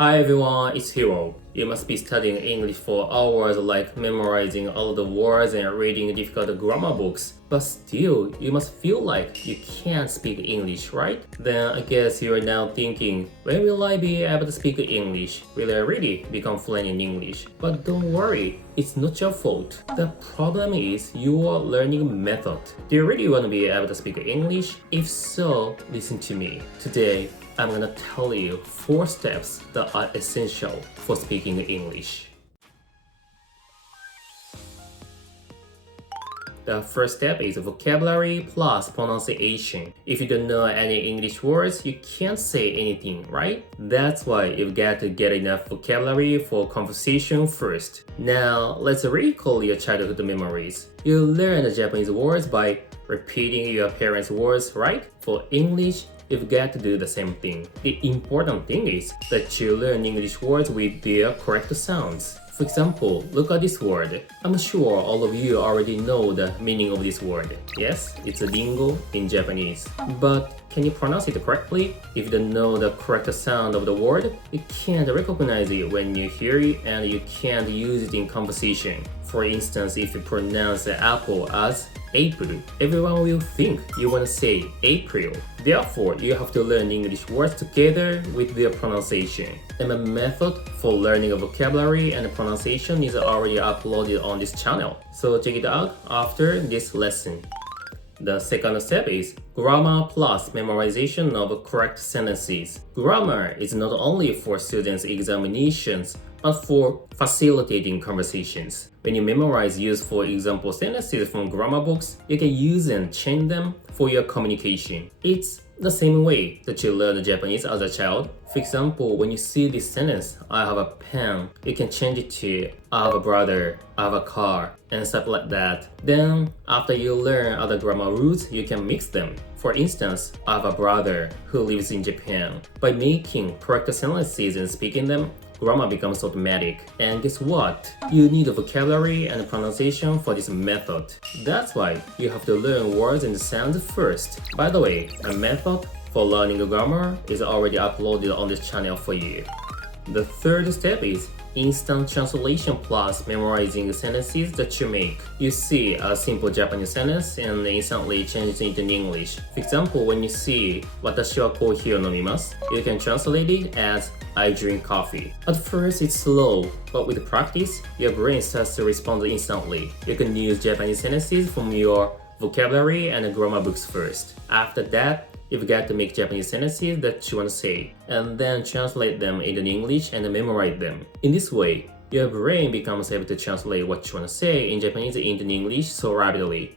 Hi everyone, it's Hiro. You must be studying English for hours like memorizing all the words and reading difficult grammar books. But still, you must feel like you can't speak English, right? Then I guess you are now thinking, when will I be able to speak English? Will I really become fluent in English? But don't worry, it's not your fault. The problem is your learning method. Do you really want to be able to speak English? If so, listen to me. Today, I'm gonna tell you 4 steps that are essential for speaking English. The first step is vocabulary plus pronunciation. If you don't know any English words, you can't say anything, right? That's why you've got to get enough vocabulary for conversation first. Now, let's recall your childhood memories. You learn the Japanese words by repeating your parents' words, right? For English, you've got to do the same thing. The important thing is that you learn English words with their correct sounds. For example, look at this word. I'm sure all of you already know the meaning of this word. Yes, it's a lingo in Japanese. But can you pronounce it correctly? If you don't know the correct sound of the word, you can't recognize it when you hear it and you can't use it in conversation. For instance, if you pronounce apple as April, everyone will think you want to say April. Therefore, you have to learn English words together with their pronunciation. And my method for learning vocabulary and pronunciation is already uploaded on this channel. So check it out after this lesson. The second step is grammar plus memorization of correct sentences. Grammar is not only for students' examinations, but for facilitating conversations. When you memorize useful example sentences from grammar books, you can use and change them for your communication. It's the same way that you learn Japanese as a child. For example, when you see this sentence, I have a pen, you can change it to I have a brother, I have a car, and stuff like that. Then, after you learn other grammar rules, you can mix them. For instance, I have a brother who lives in Japan. By making correct sentences and speaking them, grammar becomes automatic. And guess what? You need a vocabulary and pronunciation for this method. That's why you have to learn words and sounds first. By the way, a method for learning grammar is already uploaded on this channel for you. The third step is instant translation plus memorizing sentences that you make. You see a simple Japanese sentence and instantly change it in English. For example, when you see 私はコーヒーを飲みます, you can translate it as I drink coffee. At first, it's slow, but with practice, your brain starts to respond instantly. You can use Japanese sentences from your vocabulary and grammar books first. After that, you've got to make Japanese sentences that you want to say, and then translate them into English and memorize them. In this way, your brain becomes able to translate what you want to say in Japanese into English so rapidly.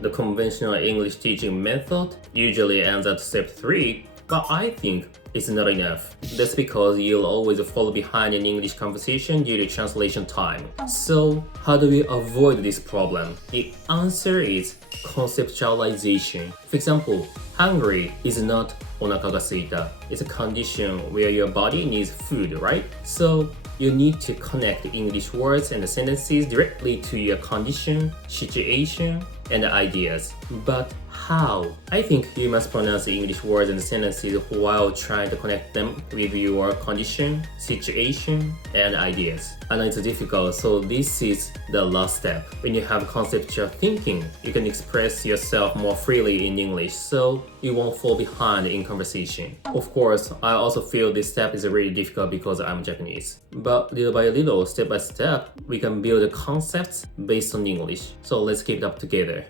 The conventional English teaching method usually ends at step 3, but I think it's not enough. That's because you'll always fall behind in English conversation due to translation time. So, how do we avoid this problem? The answer is conceptualization. For example, hungry is not お腹が空いた. It's a condition where your body needs food, right? So, you need to connect English words and sentences directly to your condition, situation, and ideas. But how? I think you must pronounce English words and sentences while trying to connect them with your condition, situation, and ideas. I know it's difficult, so this is the last step. When you have conceptual thinking, you can express yourself more freely in English, so you won't fall behind in conversation. Of course, I also feel this step is really difficult because I'm Japanese. But little by little, step by step, we can build concepts based on English. So let's keep it up together.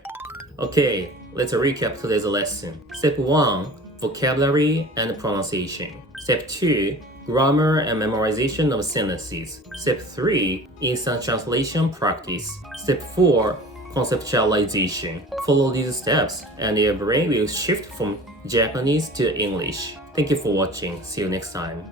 Okay, let's recap today's lesson. Step 1, vocabulary and pronunciation. Step 2, grammar and memorization of sentences. Step 3, instant translation practice. Step 4, conceptualization. Follow these steps and your brain will shift from Japanese to English. Thank you for watching. See you next time.